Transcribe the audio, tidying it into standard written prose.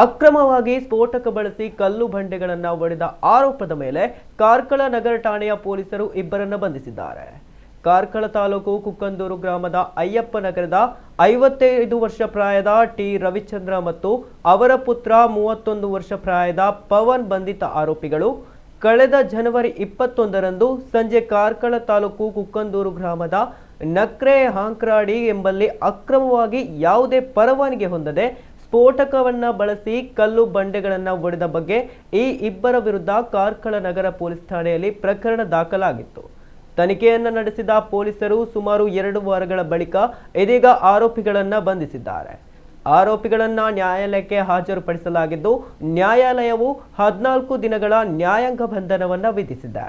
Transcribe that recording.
ಅಕ್ರಮವಾಗಿ ಸ್ಫೋಟಕ ಬಳಸಿ ಕಲ್ಲು ಬಂಡೆಗಳನ್ನು ಒಡೆದ ಆರೋಪದ ಮೇಲೆ ಕಾರ್ಕಳ ನಗರ ಠಾಣೆಯ ಪೊಲೀಸರು ಇಬ್ಬರನ್ನು ಬಂಧಿಸಿದ್ದಾರೆ. ಕಾರ್ಕಳ ತಾಲೂಕು ಕುಕ್ಕಂದೂರು ಗ್ರಾಮದ ಅಯ್ಯಪ್ಪ ನಗರದ 55 ವರ್ಷ ಪ್ರಾಯದ ಟಿ ರವಿಚಂದ್ರ ಮತ್ತು ಅವರ ಪುತ್ರ 31 ವರ್ಷ ಪ್ರಾಯದ ಪವನ್ ಬಂಧಿತ ಆರೋಪಿಗಳು ಕಳೆದ ಜನವರಿ 21ರಂದು ಸಂಜೆ ಕಾರ್ಕಳ ತಾಲೂಕು ಕುಕ್ಕಂದೂರು ಗ್ರಾಮದ ನಕ್ರೆ ಹಾಂಕ್ರಾಡಿ ಎಂಬಲ್ಲಿ ಅಕ್ರಮವಾಗಿ ಯಾವುದೇ ಪರವಾನಗಿ ಹೊಂದದೆ ಸ್ಫೋಟಕವನ್ನ ಬಳಸಿ ಕಲ್ಲು ಬಂಡೆಗಳನ್ನು ಒಡೆದ ಬಗ್ಗೆ ಈ ಇಬ್ಬರ ವಿರುದ್ಧ ಕಾರ್ಕಳ ನಗರ ಪೊಲೀಸ್ ಠಾಣೆಯಲ್ಲಿ ಪ್ರಕರಣ ದಾಖಲಾಗಿತ್ತು. ತನಿಖೆಯನ್ನು ನಡೆಸಿದ ಪೊಲೀಸರು ಸುಮಾರು 2 ವಾರಗಳ ಬಳಿಕ ಇದೀಗ ಆರೋಪಿಗಳನ್ನು ಬಂಧಿಸಿದ್ದಾರೆ. ಆರೋಪಿಗಳನ್ನು ನ್ಯಾಯಾಲಯಕ್ಕೆ ಹಾಜರುಪಡಿಸಲಾಗಿದ್ದು ನ್ಯಾಯಾಲಯವು 14 ದಿನಗಳ ನ್ಯಾಯಾಂಗ ಬಂಧನವನ್ನು ವಿಧಿಸಿದೆ.